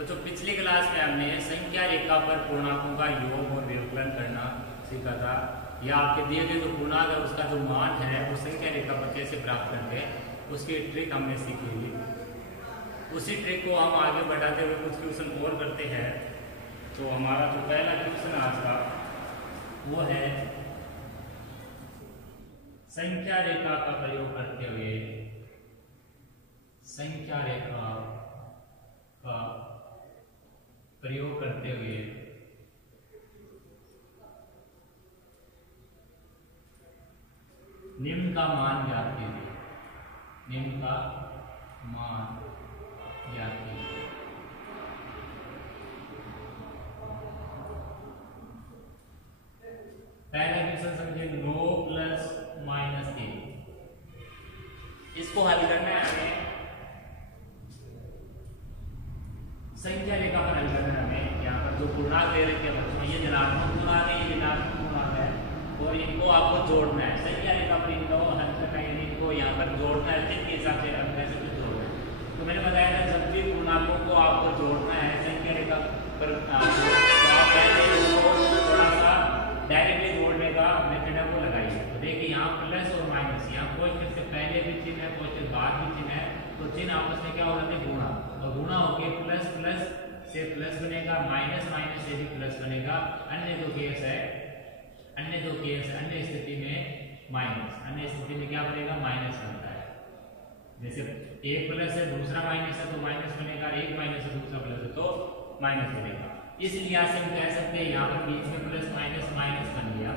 तो पिछली क्लास में हमने संख्या रेखा पर पूर्णांकों का योग और व्यवकलन करना सीखा था, या आपके दिए गए जो पूर्णांक है उसका जो मान है वो संख्या रेखा पर कैसे प्राप्त करते हैं उसकी ट्रिक हमने सीखी थी। उसी ट्रिक को हम आगे बढ़ाते हुए कुछ क्वेश्चन और करते हैं। तो हमारा जो पहला क्वेश्चन आज का वो है संख्या रेखा का प्रयोग करते हुए संख्या रेखा का प्रयोग करते हुए निम्न का मान ज्ञात कीजिए। निम्न का मान ज्ञात कीजिए। पहला क्वेश्चन समझिए, 9 प्लस माइनस 3। इसको हल करना है हमें संख्या रेखा पर हल करना है हमें। यहाँ पर जो पूर्णांक दे रखे हैं बच्चों, ये धनात्मक पूर्णांक है, ये ऋणात्मक पूर्णांक है, और इनको आपको जोड़ना है। संख्या रेखा पर इनको हल करना है, इनको यहाँ पर जोड़ना है, जिनके हिसाब से हल कैसे कुछ जोड़ना है। तो मैंने बताया था जब भी पूर्णांकों को आपको जोड़ना है संख्या रेखा पर, तो आप पहले इसको थोड़ा सा डायरेक्टली जोड़ने का मेथड है वो लगाइए। तो देखिए यहाँ प्लस और माइनस, यहाँ क्वेश्चन से पहले भी चिन्ह है, क्वेश्चन बाद भी चिन्ह है, तो चिन्ह आपस में क्या हो रहा है, गुणा, और गुणा होके प्लस प्लस से प्लस बनेगा, माइनस माइनस से भी प्लस बनेगा। अन्य दो केस है, अन्य स्थिति में माइनस, अन्य स्थिति में क्या बनेगा, माइनस बनता है। जैसे एक प्लस है दूसरा माइनस है तो माइनस बनेगा, एक माइनस है दूसरा प्लस है तो माइनस बनेगा। इस लिहाज से हम कह सकते हैं यहाँ पर बीच में प्लस माइनस माइनस बन गया,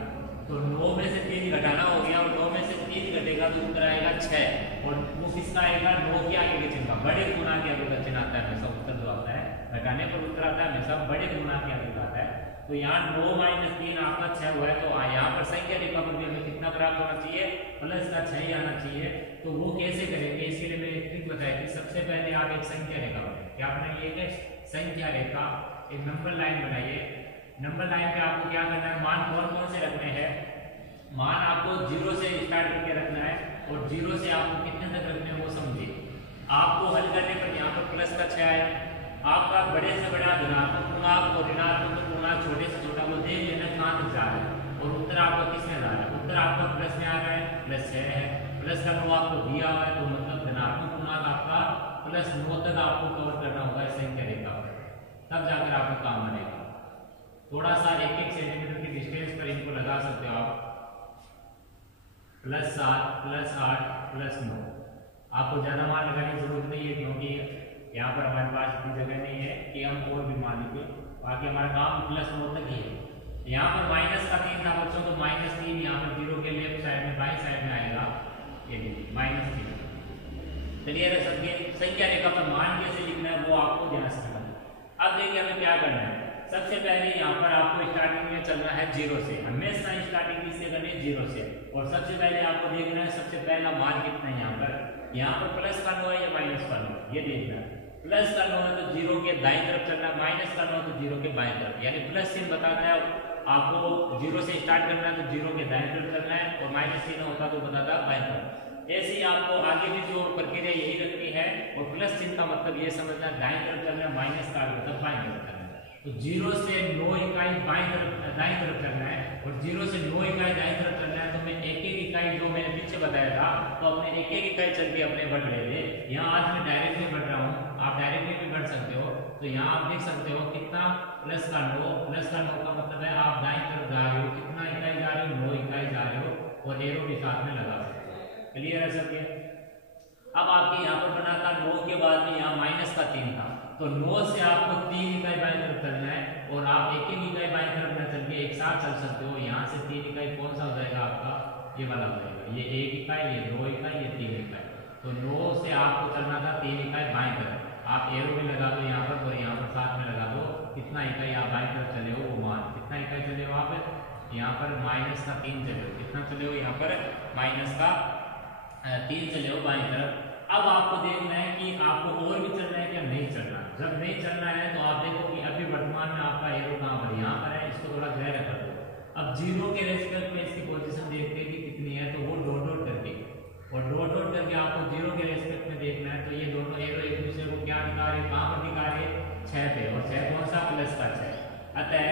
तो 9 में से 3 घटाना हो गया, और 9 में से 3 घटेगा तो उत्तर आएगा 6, और वो किसका आएगा, 9 के आगे के चिन्ह का, बड़े गुणा के आगे का चिन्ह आता है हमेशा। उत्तर जो आता है घटाने पर उत्तर आता है हमेशा बड़े गुणा के आगे आता है। तो यहाँ 9 माइनस 3 आपका 6 हुआ है, तो यहाँ पर संख्या रेखा पर भी हमें कितना प्राप्त होना चाहिए, प्लस का 6 ही आना चाहिए। तो वो कैसे करेंगे, इसके लिए मैंने एक ट्रिक बताई थी। सबसे पहले आप एक संख्या रेखा बनाइए। क्या बनाइए, संख्या रेखा, एक नंबर लाइन बनाइए। नंबर लाइन पे आपको क्या करना है, मान कौन कौन से रखने हैं, मान आपको 0 से स्टार्ट करके रखना है, और 0 से आपको कितने तक रखने हैं वो समझिए। आपको हल करने पर यहाँ पर प्लस का 6 आया, आपका बड़े से बड़ा धनात्मक पूर्णांक और ऋणात्मक पूर्णांक छोटे से छोटा वो देख लेना कहाँ तक जा रहा है, और उत्तर आपका किस में जा रहा है, उत्तर आपका प्लस में आ रहा है, प्लस 6 है। प्लस का 9 आपको दिया हुआ है, तो मतलब धनात्मक पूर्णांक आपका प्लस 9 तक आपको कवर करना होगा संख्या रेखा पर, तब जाकर आपका काम बनेगा। थोड़ा सा 1-1 सेंटीमीटर की डिस्टेंस पर इनको लगा सकते हो आप, प्लस 7 प्लस 8 प्लस 9। आपको ज्यादा मान लगाने की जरूरत नहीं है, क्योंकि यहाँ पर हमारे पास इतनी जगह नहीं है कि हम और भी मान लिखे, बाकी हमारा काम प्लस 9 तक ही है। यहाँ पर माइनस का 3 था बच्चों, तो माइनस 3 यहाँ पर 0 के लेफ्ट साइड में बाई साइड में आएगा, ये देखिए माइनस 3। चलिए संख्या रेखा पर मान कैसे लिखना है वो आपको ध्यान से समझना है। अब देखिए हमें क्या करना है। सबसे पहले यहाँ पर आपको स्टार्टिंग में चलना है 0 से, हमेशा स्टार्टिंग किससे करनी है, 0 से। और सबसे पहले आपको देखना है सबसे पहला मान कितना है। यहाँ पर प्लस का 9 है या माइनस का 9, ये देखना है। प्लस का 9 है तो 0 के दाईं तरफ चलना है, माइनस का 9 तो 0 के बाएं तरफ, यानी प्लस चिन्ह बताना है आपको। 0 से स्टार्ट करना है तो 0 के दाईं तरफ चलना है, और माइनस चिन्ह होता तो बताता बाएं तरफ। ऐसे ही आपको आगे भी जो प्रक्रिया यही रखनी है, और प्लस चिन्ह का मतलब ये समझना है दाईं तरफ चलना है, माइनस का मतलब बाएं तरफ चलना है। तो 0 से 9 इकाई दाईं तरफ चलना है, और 0 से 9 इकाई दाईं तरफ चलना है। तो मैं एक इकाई जो मैंने पीछे बताया था, तो अपने एक इकाई चल के अपने बढ़ रहे थे। यहाँ आज मैं डायरेक्टली बढ़ रहा हूँ, आप डायरेक्टली भी बढ़ सकते हो। तो यहाँ आप देख सकते हो कितना, प्लस का 9, प्लस का 9 का मतलब है आप दाईं तरफ जा रहे हो, कितना इकाई जा रहे हो, 9 इकाई जा रहे हो, और एरो भी साथ में लगा सकते हो। क्लियर है सबके। अब आपके यहाँ पर बना था 9 के बाद में यहाँ माइनस का 3 था, तो 9 से आपको 3 इकाई बाएं तरफ चलना है, और आप एक इकाई बाएं तरफ न चल के एक साथ चल सकते हो। यहाँ से 3 इकाई कौन सा हो जाएगा आपका, ये वाला हो जाएगा, ये 1 इकाई, ये 2 इकाई, ये 3 इकाई। तो 9 से आपको चलना था 3 इकाई बाएं तरफ, आप एरो भी लगा दो यहाँ पर, और यहाँ पर साथ में लगा दो कितना इकाई आप बाएं तरफ चले हो वो मान, कितना इकाई चले हो आप, यहाँ पर माइनस का 3 चले हो, कितना चले हो यहाँ पर, माइनस का 3 चले हो बाएं तरफ। अब आपको देखना है कि आपको और भी चलना है क्या, नहीं चलना। जब नहीं चलना है तो आप देखो कि अभी वर्तमान में आपका एरो कहाँ पर, यहाँ पर है, इसको थोड़ा गहरा कर दो। अब 0 के रेस्पेक्ट में इसकी पोजीशन देखते हैं कि कितनी है, तो वो डॉट डॉट करके, और डॉट डॉट करके आपको 0 के रेस्पेक्ट में देखना है। तो ये दोनों एरो एक दूसरे को क्या दिखा रहे हैं, कहाँ पर दिखा रहे हैं, 6 पे, और 6 कौन सा, प्लस का 6। अतः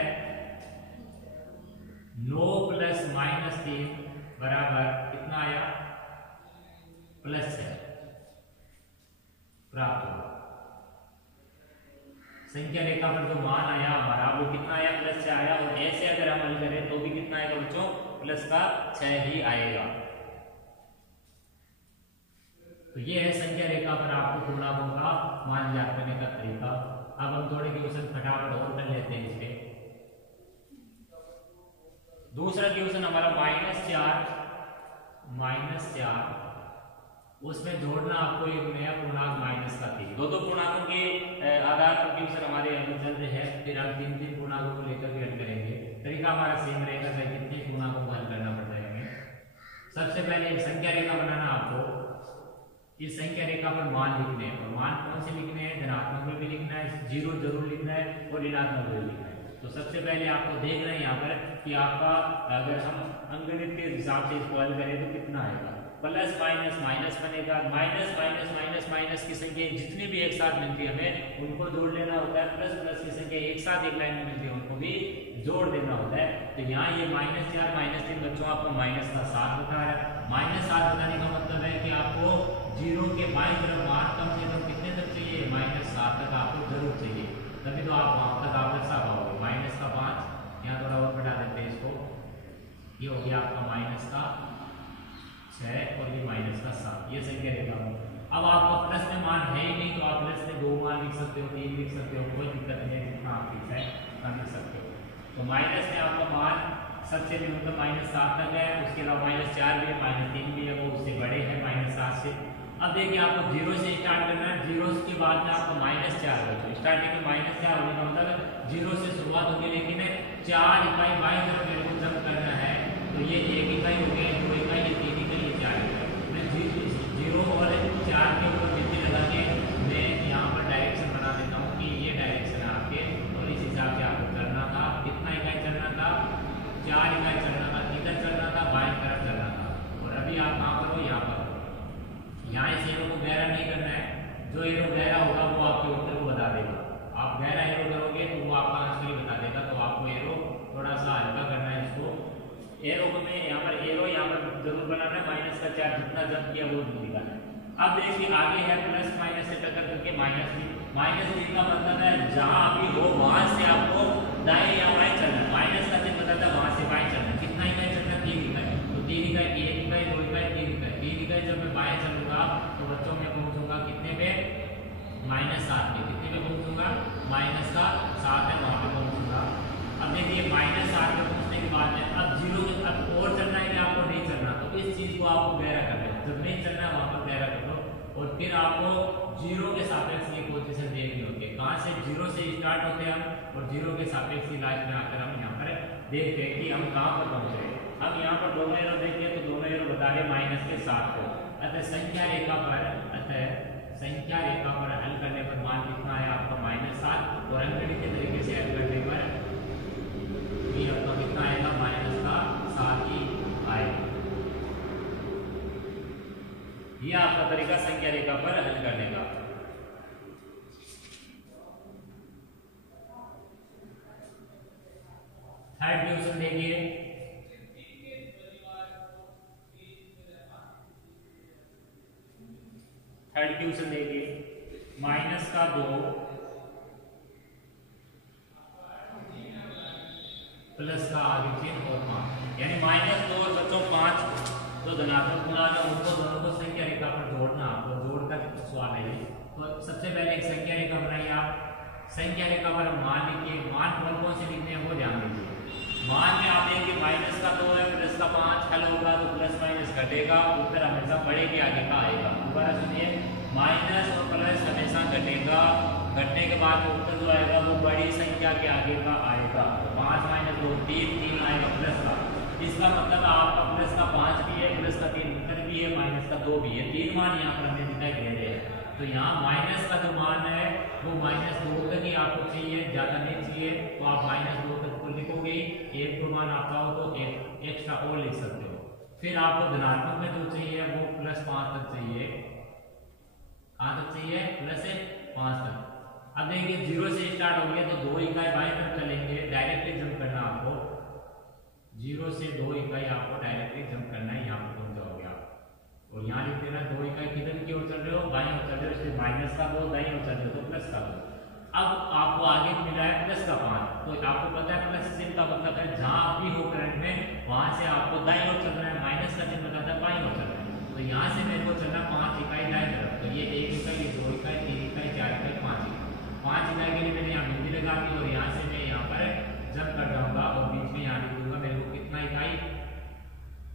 9 प्लस -3 बराबर कितना आया, +6 प्राप्त हुआ। संख्या रेखा पर जो मान आया हमारा वो कितना आया, +6 आया। और ऐसे अगर हम हल करें तो भी कितना आएगा बच्चों, +6 ही आएगा। तो ये है संख्या रेखा पर आपको पूर्णांकों का मान ज्ञात करने का तरीका। अब हम थोड़े क्वेश्चन फटाफट और कर लेते हैं इसके। दूसरा क्वेश्चन हमारा -4, उसमें जोड़ना आपको एक नया पूर्णांक माइनस का 3। दो पूर्णांकों के आधार पर क्वेश्चन हमारे चल रहे हैं, फिर हम 3 पूर्णांकों को लेकर भी हल करेंगे। तरीका हमारा सेम रहेगा, चाहे कितने पूर्णांकों को हल करना पड़ता है हमें। सबसे पहले एक संख्या रेखा बनाना आपको। इस संख्या रेखा पर मान लिखने हैं, और मान कौन से लिखने हैं, धनात्मक में भी लिखना है, 0 जरूर लिखना है, और ऋणात्मक में भी लिखना है। तो सबसे पहले आपको देख रहे हैं यहाँ पर कि आपका अगर हम अंकगणित के हिसाब से इसको हल करें तो कितना आएगा, प्लस माइनस माइनस बनेगा, माइनस माइनस माइनस माइनस की संख्या जितनी भी एक साथ मिलती है हमें उनको जोड़ लेना होता है, प्लस प्लस की संख्या एक साथ एक लाइन में मिलती है उनको भी जोड़ देना होता है। तो यहाँ ये -4 -3 बच्चों आपको -7 बता रहा है। -7 बताने का मतलब है कि आपको 0 के बाईं तरफ मान कम से कम कितने तक चाहिए, -7 तक आपको जरूर चाहिए, तभी तो आप वहां तक आप लगा पाओगे। -5 यहाँ थोड़ा और बढ़ा देते हैं इसको, ये हो गया आपका -6 और ये -7, ये संख्या रेखा। अब आपका प्लस में मान है ही नहीं तो आप प्लस में 2 मान लिख सकते हो, 3 लिख सकते हो, कोई दिक्कत नहीं है, जितना आप लिखना है उतना लिख सकते हो। तो माइनस में आपका मान सबसे न्यूनतम -7 तक है, उसके अलावा -4 भी है, -3 भी है, वो उससे बड़े हैं -7 से। अब देखिए आपको 0 से स्टार्ट करना है, 0 के बाद में आपको -4 बचे, स्टार्टिंग में -4 होने का मतलब 0 से शुरुआत होगी, लेकिन 4 इकाई बाईं तरफ मेरे को जंप करना है। तो ये 1 इकाई हो गया, 2 इकाई, 3 इकाई, 4 इकाई। मैं 0 और 4 के ऊपर बिंदी लगा के मैं यहाँ पर डायरेक्शन बना देता हूँ कि ये डायरेक्शन है आपके, और इस हिसाब से आपको चलना था। कितना इकाई चलना था, 4 इकाई चलना था, किधर चलना था, बाईं तरफ चलना था। और अभी आप कहाँ पर हो, यहाँ पर। यहाँ इस एरो को गहरा नहीं करना है, जो एरो गहरा होगा वो आपके उत्तर को बता देगा। आप गहरा एरो करोगे तो वो आपका आंसर ही बता देगा, तो आपको एरो थोड़ा सा हल्का करना है इसको। एरो को मैं यहाँ पर जरूर बनाना है, -4 जितना जब किया वो निकालना है। अब देखिए आगे है प्लस माइनस से टक्कर करके -3 का मतलब है जहाँ भी हो वहां से आपको दाएं या बाएं चलना है। माइनस का चिन्ह बताता है वहां से बाएं चलना। कितना इकाई चलना, 3 इकाई। तो 3 इकाई, 1 इकाई, 2 इकाई, 3 इकाई। 3 इकाई जब मैं बाएं चलूंगा तो बच्चों में पहुंचूंगा कितने पे, -7 पे। कितने पे पहुंचूंगा, -7 है, वहां पे पहुंचूंगा। अब देखिए -7 पे पहुंचने के बाद में अब 0 के अब और चलना है कि आपको नहीं चलना, तो इस चीज को आपको गहरा करना है। जब नहीं चलना है वहां पर गहरा कर दो, और फिर आपको 0 के सापेक्ष ये पोजीशन देखनी होती है। कहां से, 0 से स्टार्ट होते हैं हम, और 0 के सापेक्ष लास्ट में आकर हम यहाँ पर देखते हैं कि हम कहाँ पर पहुंच रहे हैं। हम यहाँ पर दोनों एरो देखते हैं तो दोनों एरो बता रहे -7 को। अतः संख्या रेखा पर हल करने पर मान कितना है आपका, -7, और अंकगणित के तरीके से हल करने पर ये आपका कितना आएगा, -7 ही आएगा। ये आपका तरीका संख्या रेखा पर हल करने का। थर्ड क्वेश्चन देखिए, -2 प्लस का आगे चिन्ह और 5, यानी -2 और बच्चों 5 जो धनात्मक पूर्णांक है उनको दोनों को संख्या रेखा पर जोड़ना, आपको जोड़कर सवाल है। तो सबसे पहले एक संख्या रेखा बनाइए आप। संख्या रेखा पर मान लिखिए, मान कौन कौन से लिखने हैं वो ध्यान दीजिए। मान में आप देखिए -2 है, +5 हल होगा तो प्लस माइनस घटेगा, उत्तर हमेशा बड़े के आगे का आएगा। दोबारा सुनिए, माइनस और प्लस हमेशा घटेगा, घटने के बाद उत्तर जो आएगा वो बड़ी संख्या के आगे का आएगा। 5 - 2 3 आएगा प्लस का। इसका मतलब आपका प्लस का 5 भी है, प्लस का 3 उत्तर भी है, -2 भी है। 3 मान यहाँ पर हमें दिखाई दे रहे हैं। तो यहाँ माइनस का जो मान है वो -2 तक ही आपको चाहिए, ज्यादा नहीं चाहिए। तो आप -2 तक को लिखोगे, एक दो मान आपका हो तो एक एक्स्ट्रा और लिख सकते हो। फिर आपको धनात्मक में जो चाहिए वो +5 तक चाहिए। कहाँ तक चाहिए, +5 तक। अब देखिए 0 से स्टार्ट हो गया तो 2 इकाई बाएं तरफ चलेंगे, डायरेक्टली जंप करना आपको, 0 से 2 इकाई आपको डायरेक्टली जंप करना है, यहाँ पर पहुंच जाओगे आप। और यहाँ लिख देना 2 इकाई किधर की ओर चल रहे हो, बाएं ओर चल रहे हो, इसलिए माइनस का 2, दाईं ओर चल रहे हो तो प्लस का 2। अब आपको आगे मिला है प्लस का 5, तो आपको पता है प्लस चिन्ह का मतलब है जहां भी हो करंट में वहां से आपको दाईं ओर चलना है, माइनस का चिन्ह बताता है बाईं ओर चलना है। तो यहाँ से मेरे को चलना 5 इकाई दाईं तरफ, तो ये 1 इकाई, ये 2 इकाई, 3 इकाई, 4 इकाई, 5 इकाई। 5 इकाई के लिए मैंने यहाँ बिंदी लगा दी और यहाँ से मैं यहाँ पर जंप कर जाऊंगा और बीच में यहाँ लिख दूंगा मेरे को कितना इकाई,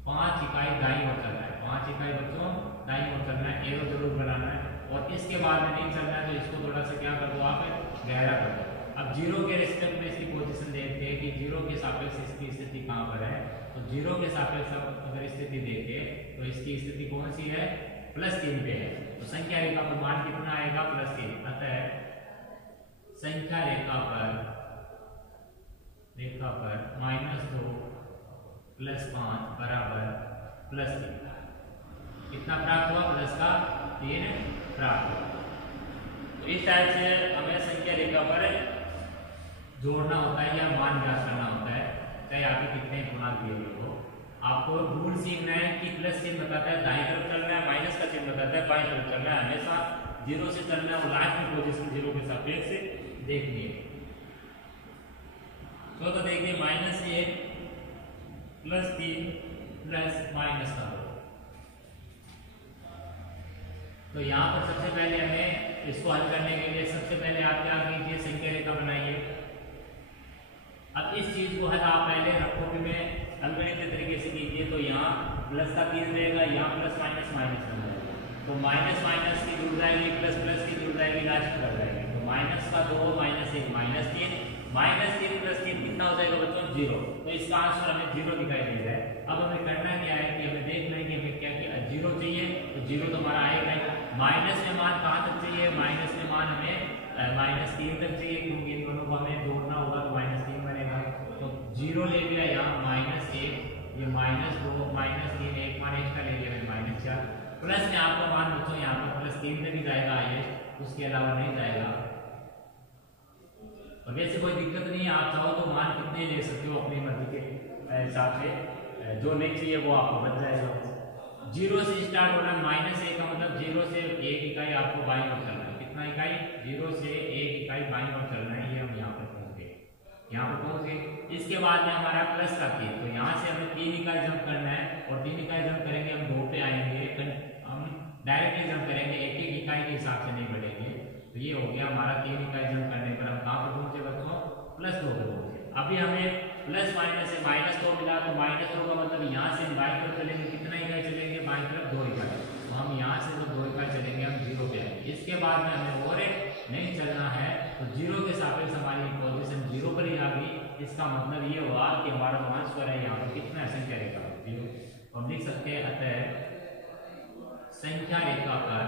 5 इकाई दाईं ओर चलना है, 5 इकाई बच्चों दाईं ओर चलना है, एरो जरूर बनाना है। और इसके बाद में नहीं चलना है तो इसको थोड़ा सा क्या कर दो आप, गहरा कर दो। अब 0 के रिस्पेक्ट में इसकी पोजीशन देखते हैं कि 0 के सापेक्ष इसकी स्थिति कहाँ पर है। तो 0 के सापेक्ष अगर स्थिति देखें तो इसकी स्थिति कौन सी है, +3 पे है। तो संख्या रेखा पर मान कितना आएगा, +3। अतः संख्या रेखा पर -2 +5 बराबर +3। कितना प्राप्त हुआ, प्लस का 3 प्राप्त हुआ। तो इस टाइप से हमें संख्या रेखा पर जोड़ना होता है या मान ज्ञात करना होता है, चाहे आपके कितने पूर्णांक दिए हुए हो। आपको रूल सीखना है कि प्लस चिन्ह बताता है दाईं तरफ चलना है, माइनस का चिन्ह बताता है बाईं तरफ चलना है, हमेशा 0 से चलना है और लास्ट में पोजीशन 0 के सापेक्ष से देखनी है। तो देखिए -1 +3 प्लस माइनस का 2। तो यहाँ पर सबसे पहले हमें इसको हल करने के लिए सबसे पहले आप क्या कीजिए, संख्या रेखा बनाइए। अब इस चीज को हल आप पहले रफकॉपी में अंकगणित तरीके से कीजिए। तो यहाँ प्लस का 3 रहेगा, यहाँ प्लस माइनस माइनस बन जाएगा, तो माइनस माइनस की जुड़ जाएगी, प्लस प्लस की जुड़ जाएगी, लास्ट कर जाएगी। तो -का 2 -1 -3 -3 + 3 कितना हो जाएगा बच्चों, 0। तो इसका आंसर हमें 0 दिखाई दे रहा है। अब हमें करना क्या है कि हमें देखना है कि हमें क्या क्या 0 चाहिए, तो 0 तो हमारा आएगा ही। माइनस में मान कहाँ तक चाहिए, माइनस में मान हमें -3 तक चाहिए, क्योंकि इन दोनों को हमें जोड़ना होगा तो -3 बनेगा। तो 0 ले लिया यहाँ, -1, ये -2 -3, एक मान एक्स्ट्रा ले लिया -4। प्लस में आपका मान बच्चों यहाँ पर +3 तक ही जाएगा हाईएस्ट, उसके अलावा नहीं जाएगा। और वैसे कोई दिक्कत नहीं है, आप चाहो तो मान कितने ले सकते हो अपनी मर्जी के हिसाब से, जो नहीं चाहिए वो आपको बच जाएगा। 0 से स्टार्ट होना, -1 का मतलब 0 से 1 इकाई आपको बाईं ओर चलना है। कितना इकाई, 0 से 1 इकाई बाईं ओर चलना है। ये हम यहाँ पर पहुँच गए, यहाँ पर पहुँच गए। इसके बाद में हमारा प्लस का 3, तो यहाँ से हमें 3 इकाई जंप करना है और 3 इकाई जंप करेंगे हम 2 पे आएंगे, हम डायरेक्टली जंप करेंगे, एक एक इकाई के हिसाब से नहीं बढ़ेंगे। तो ये हो गया हमारा 3 इकाई जंप करने पर हम कहाँ पर पहुँचे बच्चों, +2 पर पहुँचे। अभी हमें प्लस माइनस से -2 मिला, तो -2 का मतलब यहाँ से बाईं तरफ चलेंगे, कितना इकाई चलेंगे, बाईं तरफ 2 इकाई। तो हम यहाँ से तो 2 इकाई चलेंगे, हम 0 पे आएंगे। इसके बाद में हमें और नहीं चलना है, तो 0 के सापेक्ष हमारी पोजीशन 0 पर ही आ गई। इसका मतलब ये हुआ कि हमारा जो आंसर है यहाँ पर कितना है, संख्या रेखा 0। हम लिख सकते हैं अतः संख्या रेखा पर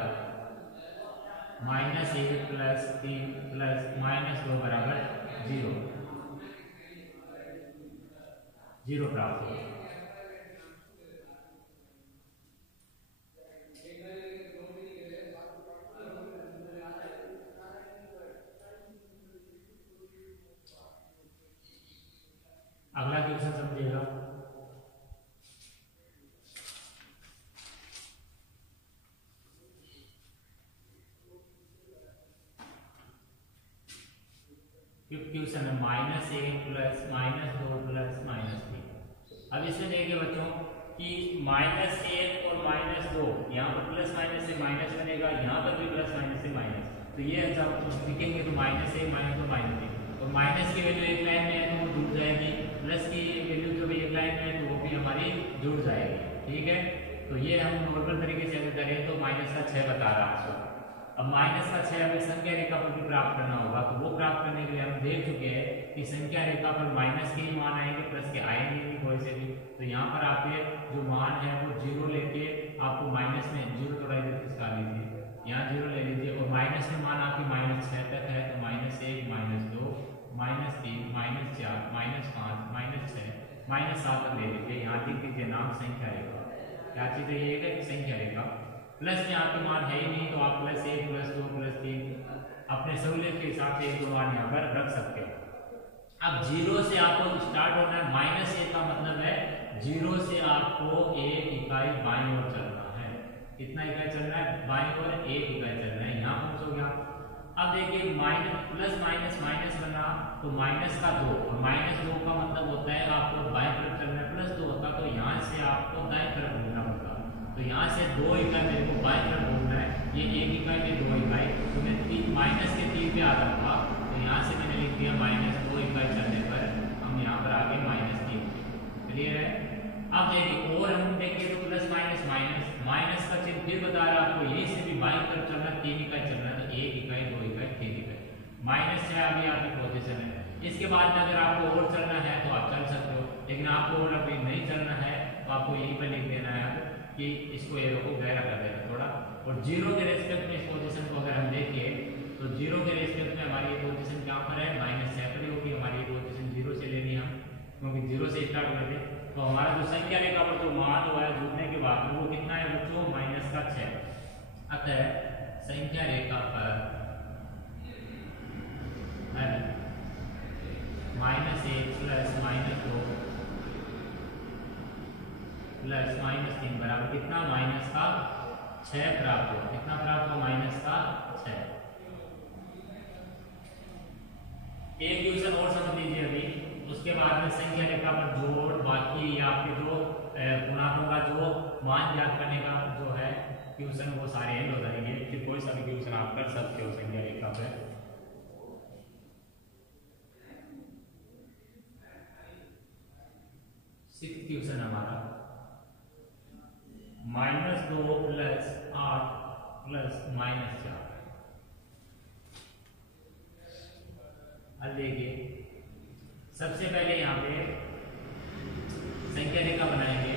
-1 + 3 + -2 बराबर 0 प्राप्त हो। अगला क्वेश्चन समझिएगा। क्वेश्चन है -1 + -2 + -3। अब इसमें देखिए बच्चों कि -1 और -2, यहाँ पर प्लस माइनस से माइनस बनेगा, यहाँ पर भी प्लस माइनस से माइनस। तो ये जब लिखेंगे तो -1 -2 -3, और माइनस की वैल्यू एक लाइन में है तो वो जुड़ जाएगी, प्लस की वैल्यू जब एक लाइन में है तो वो भी हमारी जुड़ जाएगी। ठीक है, तो ये हम नॉर्मल तरीके से अगर करें तो -6 बता रहा है। अब -6 हमें संख्या रेखा पर भी प्राप्त करना होगा, तो वो प्राप्त करने के लिए हम देख चुके हैं कि संख्या रेखा पर माइनस के ही मान आएंगे, प्लस के आएंगे नहीं कोई से भी। तो यहाँ पर आपके जो मान है वो 0 लेके आपको माइनस में 0 थोड़ा इधर खिसका लीजिए, यहाँ 0 ले लीजिए, और माइनस में मान आपकी -6 तक है, तो -1 -2 -3 -4 -5 -6 -7 तक ले लीजिए। यहाँ लिख दीजिए नाम संख्या रेखा। क्या चीज़ है ये, संख्या रेखा। प्लस में आपके मान है ही नहीं, तो आप +1 +2 +3 अपने सहूलियत के हिसाब से एक दो मान यहाँ पर रख सकते हो। अब 0 से आपको स्टार्ट होना है, -1 का मतलब है 0 से आपको 1 इकाई बाईं ओर चलना है। कितना इकाई चलना है? बाईं ओर 1 इकाई चलना है। यहाँ पहुंचोगे आप। अब देखिए प्लस माइनस माइनस बना तो माइनस का 2 और -2 का मतलब होता है आपको बाईं तरफ चलना है। +2 होता तो यहाँ से आपको दाएं तरफ घूमना होता। तो यहाँ से 2 इकाई मेरे को बाईं तरफ घूमना है। ये 1 इकाई पे 2 इकाई, तो मैं माइनस के 3 पे आ जाऊंगा। तो यहाँ से मैंने लिख दिया -2 इकाई चलने पर हम यहाँ पर आगे -3। क्लियर है? अब देखिए और हम देखिए तो प्लस माइनस माइनस माइनस का चिन्ह फिर बता रहा है आपको, यही से भी बाईं तरफ चलना, 3 इकाई चलना, तो 1 इकाई 2 इकाई 3 इकाई -6 अभी आपकी पोजीशन है। इसके बाद में अगर आपको और चलना है तो आप चल सकते हो, लेकिन आपको और अभी नहीं चलना है तो आपको यहीं पर लिख देना है कि इसको एरो को गहरा कर देना थोड़ा। और 0 के रेस्पेक्ट में इस पोजीशन को अगर हम देखें तो 0 के रेस्पेक्ट में हमारी ये पोजीशन कहाँ पर है? -6 पर होगी। हमारी ये पोजीशन 0 से लेनी है हम, क्योंकि 0 से स्टार्ट कर दे। तो हमारा जो संख्या रेखा पर जो मान हुआ है जुड़ने के बाद में वो कितना है बच्चों? -6। अतः संख्या रेखा पर -1 प्लस -2 प्लस -3 बराबर कितना? -6 प्राप्त हो। कितना प्राप्त हो? -6। एक क्वेश्चन और समझ लीजिए अभी, उसके बाद में संख्या रेखा पर जोड़, बाकी या आपके जो गुणांकों का जो मान ज्ञात करने का जो है क्वेश्चन वो सारे एंड हो जाएंगे। फिर कोई सा भी क्वेश्चन आप कर सकते हो संख्या रेखा पर। 6th क्वेश्चन हमारा -2 प्लस 8 प्लस -4। अब देखिए सबसे पहले यहाँ पे संख्या रेखा बनाएंगे।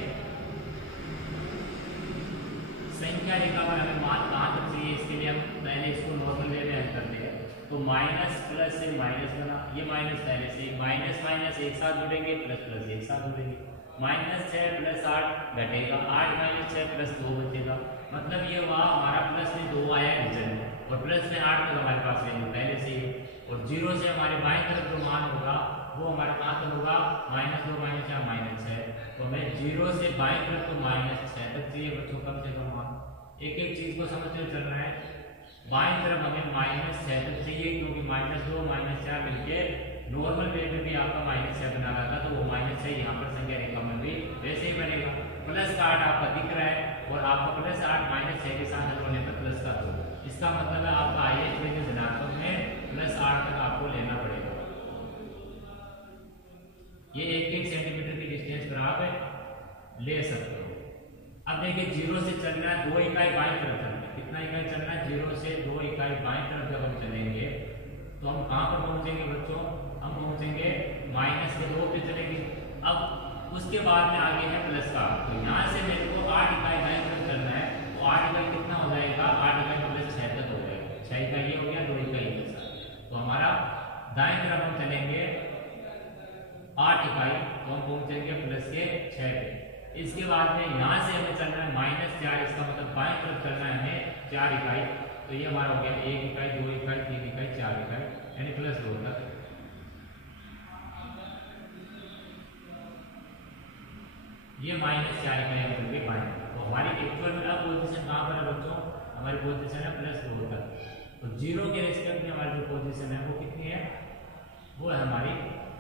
संख्या रेखा पर हमें मान कहाँ तक चाहिए, इसके लिए हम पहले इसको नॉर्मल वे में हल करते हैं। तो माइनस प्लस से माइनस बना, ये माइनस पहले से माइनस माइनस एक साथ जुड़ेंगे, प्लस प्लस एक साथ जुड़ेंगे। -6 प्लस 8 घटेगा, 8 - 6 प्लस 2 बचेगा। मतलब ये हुआ हमारा प्लस में 2 आया रिजल्ट में, और प्लस में 8 तक हमारे पास वैल्यू पहले से ही। और 0 से हमारे बाएं तरफ जो मान होगा वो हमारे कहाँ तक होगा? -2 -4 -6। तो हमें 0 से बाएं तरफ तो -6 तक चाहिए बच्चों, कम से कम मान। एक एक चीज को समझते हुए चलना है। बाएं तरफ हमें -6 तक चाहिए, क्योंकि -2 -4 मिलके नॉर्मल वे में भी आपका -6 बना रहा था, तो वो -6 यहाँ पर संख्या रेखा में भी वैसे ही बनेगा। प्लस का 8 आपका दिख रहा है, और आपका प्लस 8 -6 के साथ होने पर प्लस का 2। इसका मतलब है आपका IH वैल्यू धनात्मक में प्लस 8 तक आपको लेना पड़ेगा। ये 1-1 सेंटीमीटर की डिस्टेंस पर आप ले सकते हो। अब देखिए 0 से चलना है 2 इकाई बाईं तरफ चलना है। कितना इकाई चलना है? 0 से 2 इकाई बाईं तरफ जब हम चलेंगे तो हम कहाँ पर पहुंचेंगे बच्चों? हम पहुंचेंगे -2 पे चलेंगे। अब उसके बाद में आगे है प्लस का, तो यहाँ से मेरे को 8 इकाई दाएं तरफ चलना है। तो 8 इकाई कितना हो जाएगा? 8 इकाई प्लस 6 तक हो जाएगा। 6 इकाई ये हो गया, 2 इकाई के साथ। तो हमारा दाएं तरफ हम चलेंगे 8 इकाई, तो हम पहुंचेंगे प्लस के 6 पे। इसके बाद में यहाँ से हमें चलना है -4, इसका मतलब बाएं तरफ चलना है हमें 4 इकाई। तो ये हमारा हो गया 1 इकाई 2 इकाई 3 इकाई 4 इकाई, यानी +2 तक। ये -4 इकाई हम चल के पाएंगे। तो हमारी एक्चुअल में अब पोजीशन कहाँ पर है बच्चों? हमारी पोजीशन है +2 तक। तो 0 के रेस्पेक्ट में हमारी जो पोजीशन है वो कितनी है? वो है हमारी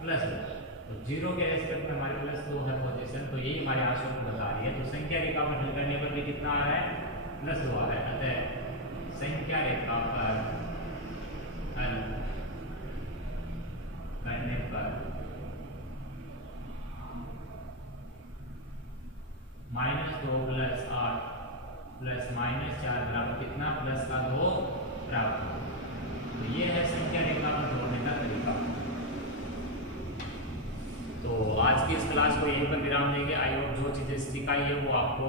+2। तो 0 के रेस्पेक्ट में हमारे +2 है पोजीशन। तो यही हमारे आंसर को बता रही है। तो संख्या रेखा पर हल करने पर भी कितना आ रहा है? +2 आ रहा है। अतः संख्या रेखा पर हल करने पर -2 प्लस 8 प्लस -4 बराबर कितना? प्लस का 2 प्राप्त हो। तो ये है संख्या रेखा पर जोड़ने का तरीका। तो आज की इस क्लास को यहीं पर विराम देंगे। आई होप जो चीज़ें सिखाई है वो आपको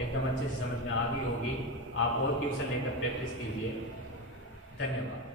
एकदम अच्छे से समझ में आ गई होगी। आप और क्वेश्चन लेकर प्रैक्टिस कीजिए। धन्यवाद।